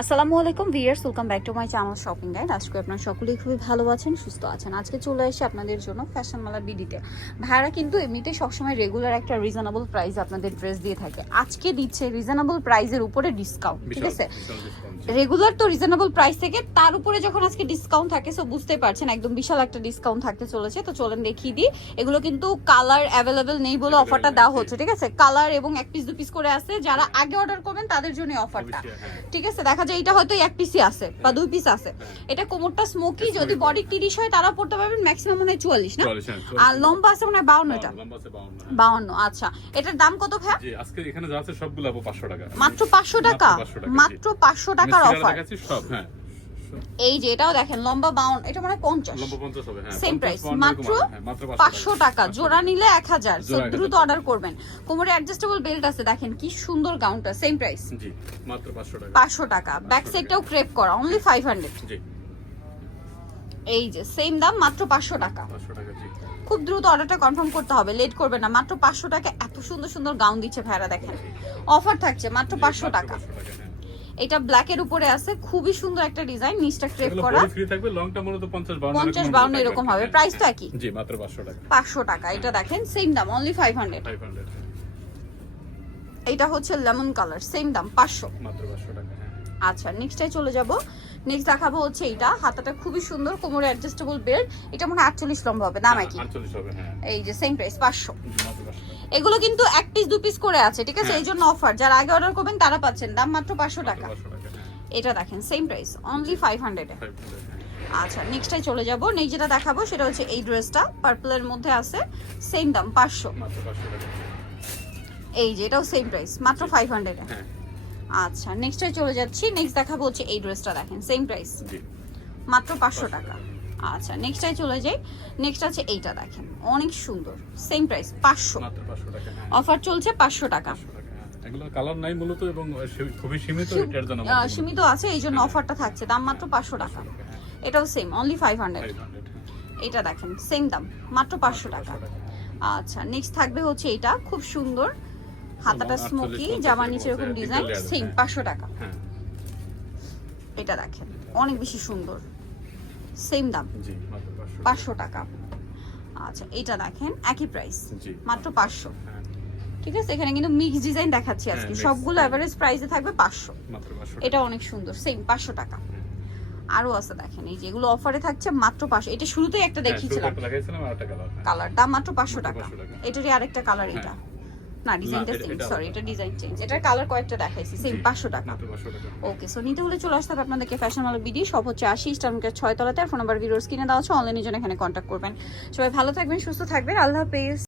আসসালামু আলাইকুম viewers welcome back to my channel shopping guide. আজকে আপনারা সকলেই খুবই ভালো আছেন সুস্থ আছেন। আজকে চলে এসে আপনাদের জন্য ফ্যাশন মালা বিডিতে। ভাইয়ারা কিন্তু এমনিতে সবসময় রেগুলার একটা রিজনেবল প্রাইস আপনাদের ড্রেস দিয়ে থাকে। আজকে দিচ্ছে রিজনেবল প্রাইসের উপরে ডিসকাউন্ট ঠিক আছে। রেগুলার তো রিজনেবল প্রাইস থেকে তার উপরে যখন আজকে ডিসকাউন্ট থাকে সো বুঝতেই পারছেন একদম বিশাল একটা ডিসকাউন্ট থাকতে চলেছে। তো চলেন দেখিয়ে দিই এগুলো কিন্তু কালার অ্যাভেলেবেল নেই বলে অফারটা দেওয়া হচ্ছে ঠিক আছে? কালার এবং এক পিস দু পিস করে আছে যারা আগে অর্ডার করবেন তাদের জন্য অফারটা হ্যাঁ। ঠিক আছে? দেখা যায় এটা হয়তো এক পিসই আছে বা দুই পিস আছে এটা কোমরটা স্মোকি যদি বডি তিরিশ হয় তারা পড়তে পারবেন ম্যাক্সিমাম মনে হয় চুয়াল্লিশ না হ্যাঁ। আর লম্বা আছে মনে হয় বাউন্নটা বাউন্ন, হ্যাঁ। বাউন্ন আচ্ছা এটার দাম কত ভাই আজকে এখানে যা আছে সবগুলো পাঁচশো টাকা। মাত্র পাঁচশো টাকা মাত্র 500 টাকা, জি। মাত্র পাঁচশো টাকার অফার সব, হ্যাঁ। এই যে এটাও দেখেন লম্বা বাউন এটা মানে পঞ্চাশ। লম্বা 50 হবে, হ্যাঁ। সেম প্রাইস মাত্র হ্যাঁ, মাত্র 500 পাঁচশো টাকা জোড়া নিলে এক হাজার দ্রুত অর্ডার করবেন। কোমরে অ্যাডজাস্টেবল বেল্ট আছে দেখেন কি সুন্দর গাউনটা সেম প্রাইস জি, মাত্র 500 টাকা। পাঁচশো টাকা ব্যাক সাইডটাও ক্রেপ করা অনলি ফাইভ হান্ড্রেড এই যে সেম দাম মাত্র পাঁচশো টাকা। 500 টাকা, জি। খুব দ্রুত অর্ডারটা কনফার্ম করতে হবে লেট করবে না মাত্র পাঁচশো টাকা এত সুন্দর সুন্দর গাউন দিচ্ছে ভাইরা দেখেন। অফার থাকছে মাত্র পাঁচশো টাকা। 500 টাকা, হ্যাঁ। এটা ব্ল্যাক এর উপরে আছে খুবই সুন্দর একটা ডিজাইন নিচটা ক্রেপ করা ফ্রি থাকবে, লং টা মূলত 50, 52 পঞ্চাশ এরকম বাউন্ন থাকবে, এরকম হবে প্রাইসটা হ্যাঁ। কি জি, মাত্র 500 টাকা। পাঁচশো টাকা এটা দেখেন সেম দাম অনলি ফাইভ হান্ড্রেড 500, হ্যাঁ। এটা হচ্ছে লেমন কালার সেম দাম পাঁচশো মাত্র 500 টাকা, হ্যাঁ। আচ্ছা নেক্সটটাই চলে যাব। নেক্সট দেখাবো হচ্ছে এটা হাতাটা খুবই সুন্দর কোমরে অ্যাডজাস্টেবল বেল্ট এটা মনে হয় আটচল্লিশ লম্বা হবে দাম একই। 48 হবে, হ্যাঁ। এই যে সেম প্রাইস পাঁচশো। জি, মাত্র 500 টাকা। এগুলো কিন্তু এক পিস দু পিস করে আছে ঠিক আছে? হ্যাঁ। এই জন্য অফার যারা আগে অর্ডার করবেন তারা পাচ্ছেন। দাম মাত্র পাঁচশো টাকা। 500 টাকা, হ্যাঁ। এটা দেখেন same price only five hundred 500, হ্যাঁ। আচ্ছা নেক্সটটাই চলে যাব। নেক্সট যেটা দেখাবো সেটা হচ্ছে এই ড্রেসটা পার্পলের মধ্যে আছে সেম দাম পাঁচশো। 500 এই যে এটাও সেম প্রাইস মাত্র ফাইভ হান্ড্রেড হ্যাঁ। আচ্ছা নেক্সটটাই চলে যাচ্ছি। নেক্সট দেখাবো হচ্ছে এই ড্রেসটা দেখেন সেম প্রাইস মাত্র পাঁচশো টাকা। আচ্ছা নেক্সটটাই চলে যাই। নেক্সট আছে এইটা দেখেন অনেক সুন্দর সেম প্রাইস পাঁচশো। মাত্র 500 টাকা, হ্যাঁ। অফার চলছে পাঁচশো টাকা। 500 টাকা, হ্যাঁ। কালার নাই মূলত এবং খুবই সীমিত সীম- এটার জন্য সীমিত আছে এই জন্য অফারটা থাকছে দাম মাত্র পাঁচশো টাকা। এটাও সেম অনলি ফাইভ হান্ড্রেড এটা দেখেন সেম দাম মাত্র পাঁচশো টাকা। আচ্ছা নেক্সট থাকবে হচ্ছে এটা খুব সুন্দর। হাতাটা স্মোকি জামার নিচে এরকম ডিজাইন সেম পাঁচশো টাকা। হ্যাঁ। এটা দেখেন অনেক বেশি সুন্দর। সেম দাম। জি মাত্র 500 পাঁচশো টাকা। আচ্ছা এটা দেখেন একই প্রাইস মাত্র পাঁচশো। হ্যাঁ। ঠিক আছে এখানে কিন্তু মিক্স ডিজাইন দেখাচ্ছি আজকে। হ্যাঁ, সবগুলো অ্যাভারেজ প্রাইসে থাকবে পাঁচশো। এটা অনেক সুন্দর সেম পাঁচশো টাকা। আরও আছে দেখেন এই যেগুলো অফারে থাকছে মাত্র পাঁচশো। এটা শুরুতেই একটা হ্যাঁ, দেখিয়েছিলাম। কালার দাম মাত্র পাঁচশো টাকা। 500 টাকা। এটারই আরেকটা কালার এটা। হ্যাঁ। না ডিজাইনটা সেম সরি এটা ডিজাইন চেঞ্জ এটার কালার কয়েকটা দেখাইছি সেম পাঁচশো টাকা। মাত্র 500 টাকা। ওকে সো নিতে হলে চলে আসতে হবে আপনাদেরকে ফ্যাশন মাল বিডি সব হচ্ছে আশি স্টারমিটার ছয় তলাতে। আর ফোন নাম্বার ভিডিওর স্ক্রিনে দেওয়া আছে অনলাইনের জন্য এখানে কন্ট্যাক্ট করবেন। সবাই ভালো থাকবেন সুস্থ থাকবেন। আল্লাহ হাফেজ।